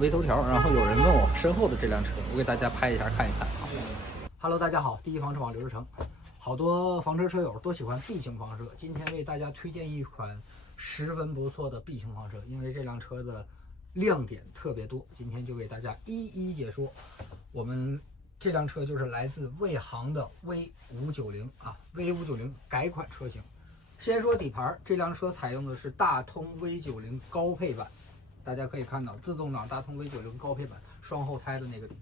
微头条，然后有人问我身后的这辆车，我给大家拍一下看一看啊。Hello， 大家好，第一房车网刘志成。好多房车车友都喜欢 B 型房车，今天为大家推荐一款十分不错的 B 型房车，因为这辆车的亮点特别多，今天就为大家一一解说。我们这辆车就是来自魏航的 V590啊 ，V590 改款车型。先说底盘，这辆车采用的是大通 V90 高配版。大家可以看到，自动挡大通 V90 高配版双后胎的那个底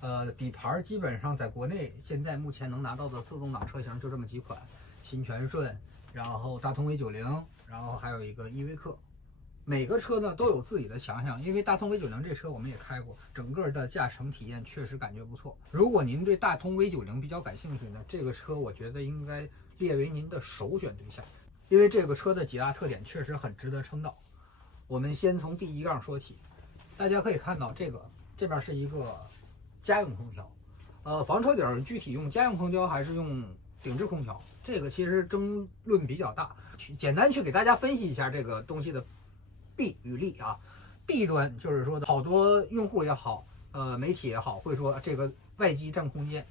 盘，底盘基本上在国内现在目前能拿到的自动挡车型就这么几款，新全顺，然后大通 V90，然后还有一个依维柯。每个车呢都有自己的强项，因为大通 V90 这车我们也开过，整个的驾乘体验确实感觉不错。如果您对大通 V90 比较感兴趣呢，这个车我觉得应该列为您的首选对象，因为这个车的几大特点确实很值得称道。我们先从第一杠说起，大家可以看到这边是一个家用空调，房车顶具体用家用空调还是用顶置空调，这个其实争论比较大。简单去给大家分析一下这个东西的弊与利啊。弊端就是说，好多用户也好，媒体也好，会说这个外机占空间。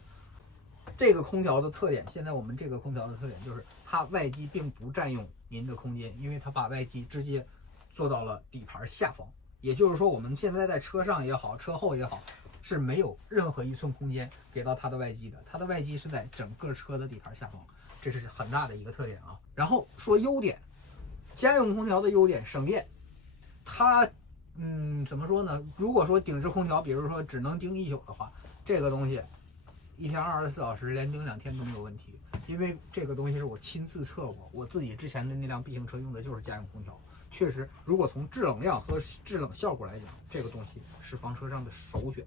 这个空调的特点，现在我们这个空调的特点就是它外机并不占用您的空间，因为它把外机直接做到了底盘下方，也就是说我们现在在车上也好，车后也好，是没有任何一寸空间给到它的外机的，它的外机是在整个车的底盘下方，这是很大的一个特点啊。然后说优点，家用空调的优点，省电。它怎么说呢？如果说顶置空调，比如说只能盯一宿的话，这个东西一天24小时连盯2天都没有问题，因为这个东西是我亲自测过，我自己之前的那辆 B 型车用的就是家用空调。确实，如果从制冷量和制冷效果来讲，这个东西是房车上的首选。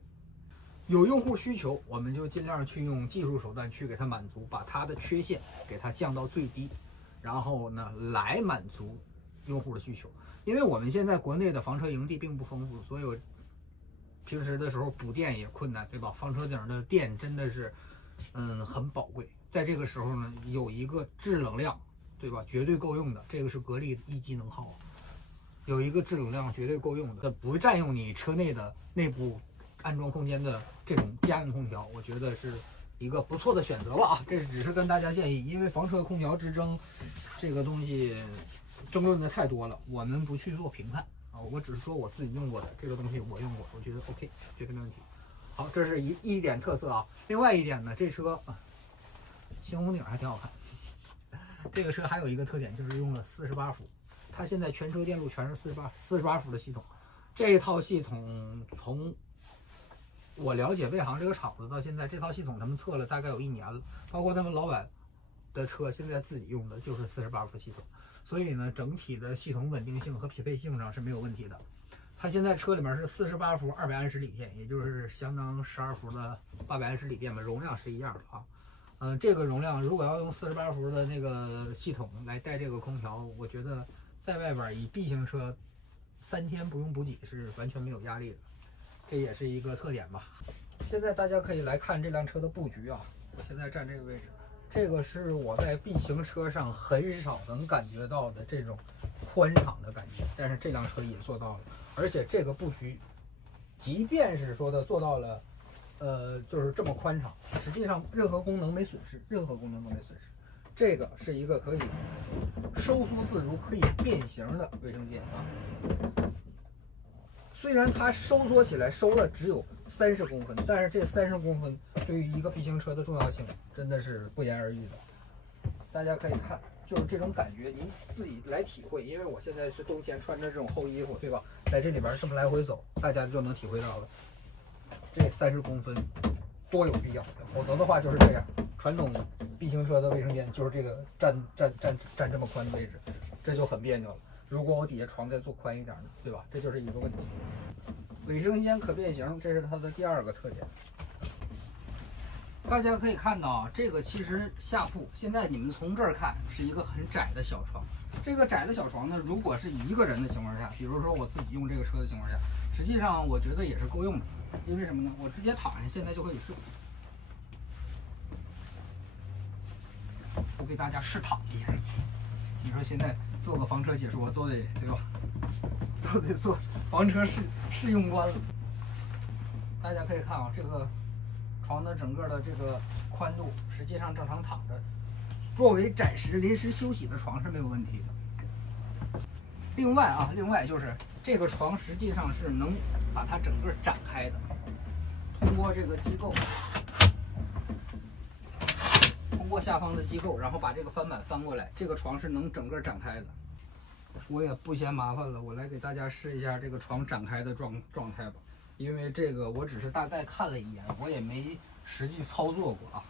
有用户需求，我们就尽量去用技术手段去给它满足，把它的缺陷给它降到最低，然后呢来满足用户的需求。因为我们现在国内的房车营地并不丰富，所以平时的时候补电也困难，对吧？房车顶的电真的是很宝贵，在这个时候呢，有一个制冷量，对吧？绝对够用的，这个是格力的一级能耗。有一个制冷量绝对够用的，它不占用你车内的内部安装空间的这种家用空调，我觉得是一个不错的选择吧啊！这只是跟大家建议，因为房车空调之争这个东西争论的太多了，我们不去做评判啊，我只是说我自己用过的这个东西我用过，我觉得 OK， 绝对没问题。好，这是一点特色啊。另外一点呢，这车猩红顶还挺好看。这个车还有一个特点，就是用了48伏，它现在全车电路全是48伏的系统。这一套系统从我了解魏航这个厂子到现在，这套系统他们测了大概有1年了，包括他们老板的车现在自己用的就是48伏系统，所以呢，整体的系统稳定性和匹配性上是没有问题的。它现在车里面是48伏200安时锂电，也就是相当12伏的800安时锂电嘛，容量是一样的啊。这个容量如果要用48伏的那个系统来带这个空调，我觉得在外边以 B 型车3天不用补给是完全没有压力的，这也是一个特点吧。现在大家可以来看这辆车的布局啊，我现在站这个位置，这个是我在 B 型车上很少能感觉到的这种宽敞的感觉，但是这辆车也做到了，而且这个布局，即便是说的做到了。就是这么宽敞，实际上任何功能没损失，任何功能都没损失。这个是一个可以收缩自如、可以变形的卫生间啊。虽然它收缩起来收了只有30公分，但是这30公分对于一个 B 型车的重要性真的是不言而喻的。大家可以看，就是这种感觉，您自己来体会。因为我现在是冬天穿着这种厚衣服，对吧？在这里边这么来回走，大家就能体会到了。这30公分多有必要，否则的话就是这样。传统 B 型车的卫生间就是这个占这么宽的位置，这就很别扭了。如果我底下床再做宽一点呢，对吧？这就是一个问题。卫生间可变形，这是它的第二个特点。大家可以看到啊，这个其实下铺现在你们从这儿看是一个很窄的小床。这个窄的小床呢，如果是一个人的情况下，比如说我自己用这个车的情况下，实际上我觉得也是够用的。因为什么呢？我直接躺下，现在就可以睡。我给大家试躺一下。你说现在做个房车解说都得对吧？都得做房车试用官了。大家可以看啊，这个床的整个的这个宽度，实际上正常躺着，作为暂时临时休息的床是没有问题的。另外就是这个床实际上是能把它整个展开的，通过这个机构，通过下方的机构，然后把这个翻板翻过来，这个床是能整个展开的。我也不嫌麻烦了，我来给大家试一下这个床展开的状态吧。因为这个我只是大概看了一眼，我也没实际操作过啊。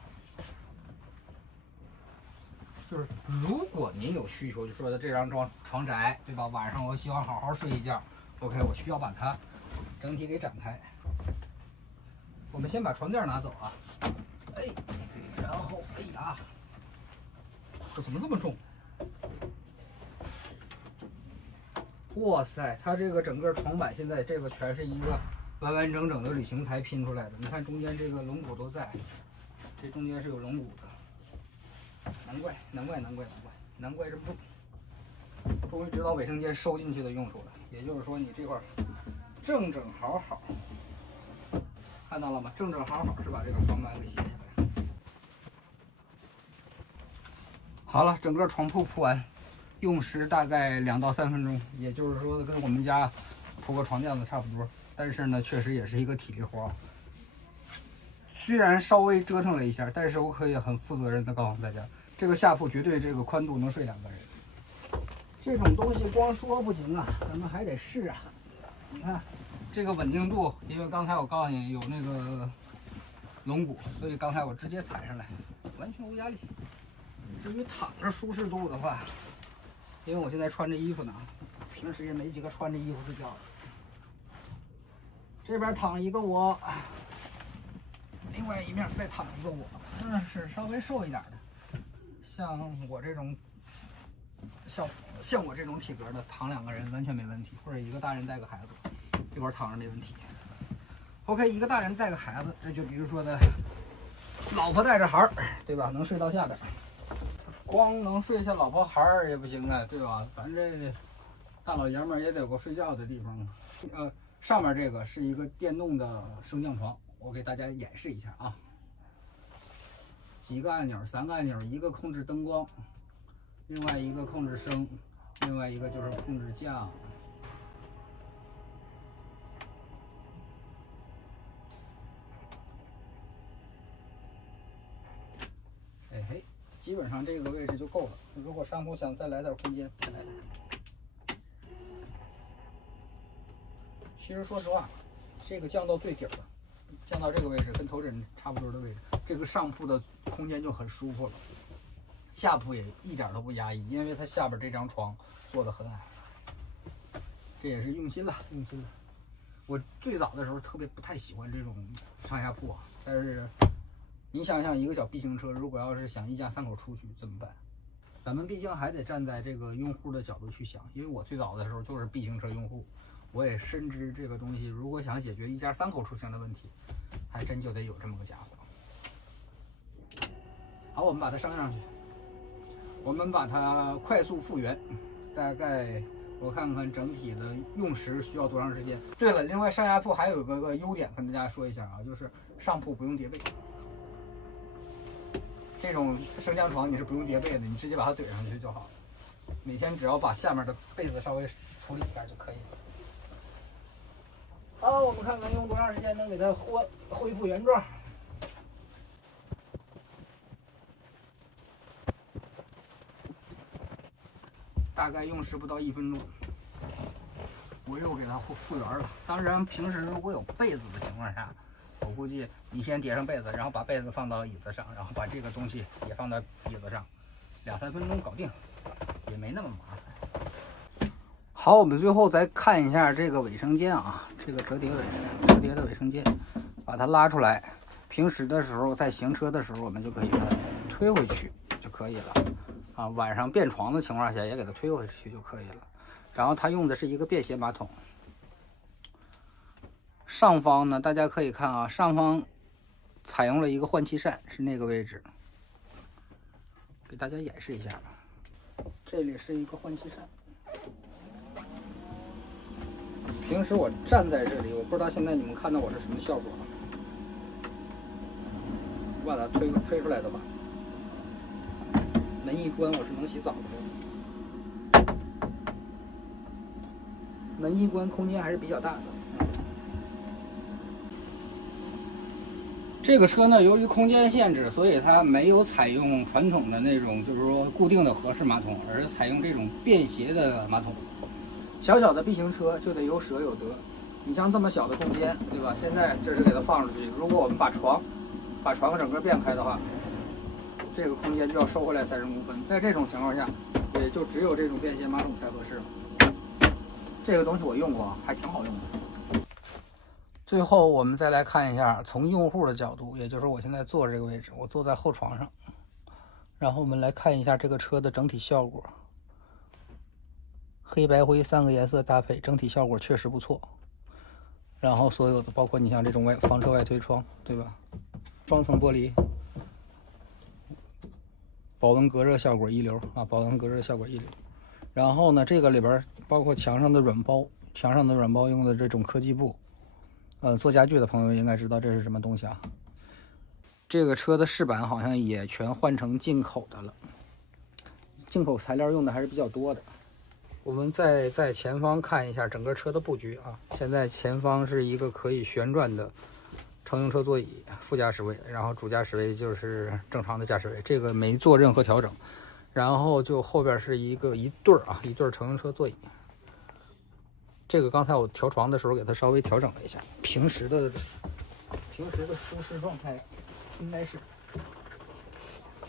就是如果您有需求，就说的这张床窄，对吧？晚上我希望好好睡一觉 ，OK， 我需要把它整体给展开。我们先把床垫拿走啊，哎，然后哎呀，这怎么这么重？哇塞，它这个整个床板现在这个全是一个完完整整的旅行材拼出来的。你看中间这个龙骨都在，这中间是有龙骨的，难怪这么重。终于知道卫生间收进去的用处了，也就是说你这块正好，看到了吗？正好是把这个床板给卸下来。好了，整个床铺铺完。用时大概2到3分钟，也就是说跟我们家铺个床垫子差不多。但是呢，确实也是一个体力活。虽然稍微折腾了一下，但是我可以很负责任的告诉大家，这个下铺绝对这个宽度能睡2个人。这种东西光说不行啊，咱们还得试啊。你看这个稳定度，因为刚才我告诉你有那个龙骨，所以刚才我直接踩上来，完全无压力。至于躺着舒适度的话，因为我现在穿着衣服呢，平时也没几个穿着衣服睡觉的。这边躺一个我，另外一面再躺一个我，是稍微瘦一点的。像我这种，像我这种体格的，躺2个人完全没问题，或者一个大人带个孩子，这块躺着没问题。OK， 一个大人带个孩子，这就比如说的，老婆带着孩儿，对吧？能睡到下边。光能睡下老婆孩儿也不行啊，对吧？咱这大老爷们儿也得有个睡觉的地方。上面这个是一个电动的升降床，我给大家演示一下啊。几个按钮，3个按钮，一个控制灯光，另外一个控制声，另外一个就是控制降。哎嘿。基本上这个位置就够了。如果上铺想再来点空间，再来点。其实说实话，这个降到最底了，降到这个位置跟头枕差不多的位置，这个上铺的空间就很舒服了。下铺也一点都不压抑，因为它下边这张床做的很矮，这也是用心了。我最早的时候特别不太喜欢这种上下铺啊，但是。你想想，一个小 B 型车，如果要是想一家3口出去怎么办？咱们毕竟还得站在这个用户的角度去想，因为我最早的时候就是 B 型车用户，我也深知这个东西，如果想解决一家3口出行的问题，还真就得有这么个家伙。好，我们把它升上去，我们把它快速复原，大概我看看整体的用时需要多长时间。对了，另外上下铺还有个优点跟大家说一下啊，就是上铺不用叠被。这种升降床你是不用叠被的，你直接把它怼上去就好了。每天只要把下面的被子稍微处理一下就可以了。好，我们看看用多长时间能给它恢复原状。大概用时不到1分钟，我又给它复原了。当然，平时如果有被子的情况下，我估计你先叠上被子，然后把被子放到椅子上，然后把这个东西也放到椅子上，2、3分钟搞定，也没那么麻烦。好，我们最后再看一下这个尾生件啊，这个折叠的尾生件，把它拉出来。平时的时候，在行车的时候，我们就可以给它推回去就可以了啊。晚上变床的情况下，也给它推回去就可以了。然后它用的是一个便携马桶。上方呢，大家可以看啊，上方采用了一个换气扇，是那个位置。给大家演示一下吧。这里是一个换气扇。平时我站在这里，我不知道现在你们看到我是什么效果。我把它推出来的吧。门一关，我是能洗澡的。门一关，空间还是比较大的。这个车呢，由于空间限制，所以它没有采用传统的那种，就是说固定的合适马桶，而是采用这种便携的马桶。小小的 B 型车就得有舍有得。你像这么小的空间，对吧？现在这是给它放出去，如果我们把床整个变开的话，这个空间就要收回来30公分。在这种情况下，也就只有这种便携马桶才合适了。这个东西我用过，还挺好用的。最后我们再来看一下，从用户的角度，也就是我现在坐这个位置，我坐在后床上，然后我们来看一下这个车的整体效果。黑白灰3个颜色搭配，整体效果确实不错。然后所有的，包括你像这种房车外推窗，对吧？双层玻璃，保温隔热效果一流啊！保温隔热效果一流。然后呢，这个里边包括墙上的软包用的这种科技布，做家具的朋友应该知道这是什么东西啊？这个车的饰板好像也全换成进口的了，进口材料用的还是比较多的。我们再在前方看一下整个车的布局啊。现在前方是一个可以旋转的乘用车座椅，副驾驶位，然后主驾驶位就是正常的驾驶位，这个没做任何调整。然后就后边是一对乘用车座椅。这个刚才我调床的时候给它稍微调整了一下，平时的舒适状态应该是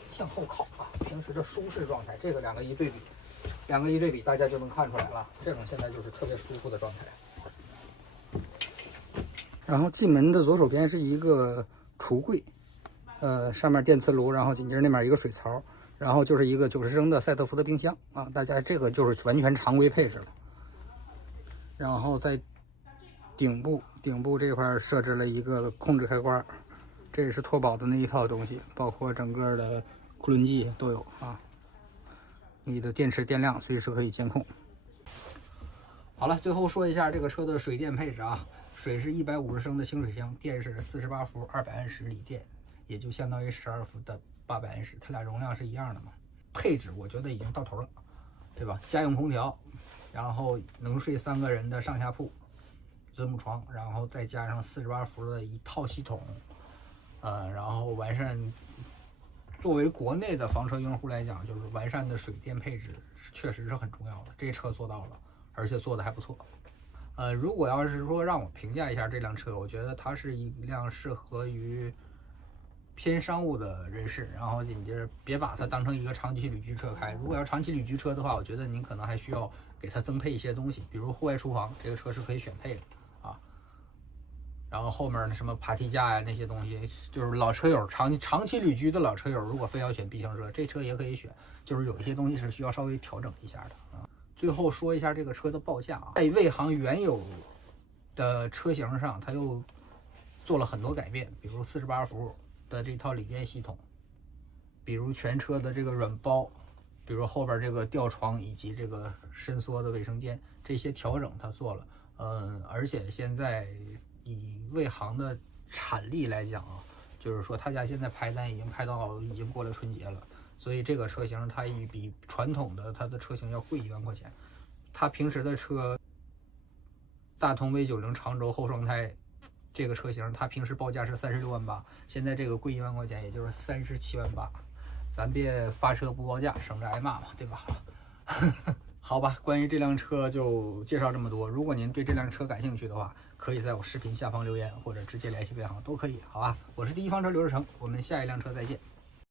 向后靠啊，平时的舒适状态，这个两个一对比，大家就能看出来了。这种现在就是特别舒服的状态。然后进门的左手边是一个橱柜，上面电磁炉，然后紧接着那边一个水槽，然后就是一个90升的赛特福的冰箱啊，大家这个就是完全常规配置了。然后在顶部这块设置了一个控制开关，这也是拓宝的那一套东西，包括整个的库仑计都有啊。你的电池电量随时可以监控。好了，最后说一下这个车的水电配置啊，水是150升的清水箱，电是48伏200安时锂电，也就相当于12伏的800安时，它俩容量是一样的嘛。配置我觉得已经到头了，对吧？家用空调，然后能睡3个人的上下铺，子母床，然后再加上48伏的一套系统，然后完善。作为国内的房车用户来讲，就是完善的水电配置确实是很重要的。这车做到了，而且做的还不错。如果要是说让我评价一下这辆车，我觉得它是一辆适合于偏商务的人士，然后紧接着别把它当成一个长期旅居车开。如果要长期旅居车的话，我觉得您可能还需要给它增配一些东西，比如户外厨房，这个车是可以选配的啊。然后后面的什么爬梯架呀那些东西，就是老车友长期旅居的老车友，如果非要选 B 型车，这车也可以选，就是有一些东西是需要稍微调整一下的啊。最后说一下这个车的报价啊，在魏航原有的车型上，它又做了很多改变，比如48伏的这套锂电系统，比如全车的这个软包，比如后边这个吊床以及这个伸缩的卫生间，这些调整它做了。而且现在以魏航的产力来讲啊，就是说他家现在排单已经过了春节了，所以这个车型它比传统的它的车型要贵1万块钱。它平时的车，大通 V90 长轴后双胎这个车型，它平时报价是36万8，现在这个贵1万块钱，也就是37万8。咱别发车不报价，省着挨骂嘛，对吧？好吧，关于这辆车就介绍这么多。如果您对这辆车感兴趣的话，可以在我视频下方留言，或者直接联系魏航都可以，好吧？我是第一房车刘志成，我们下一辆车再见。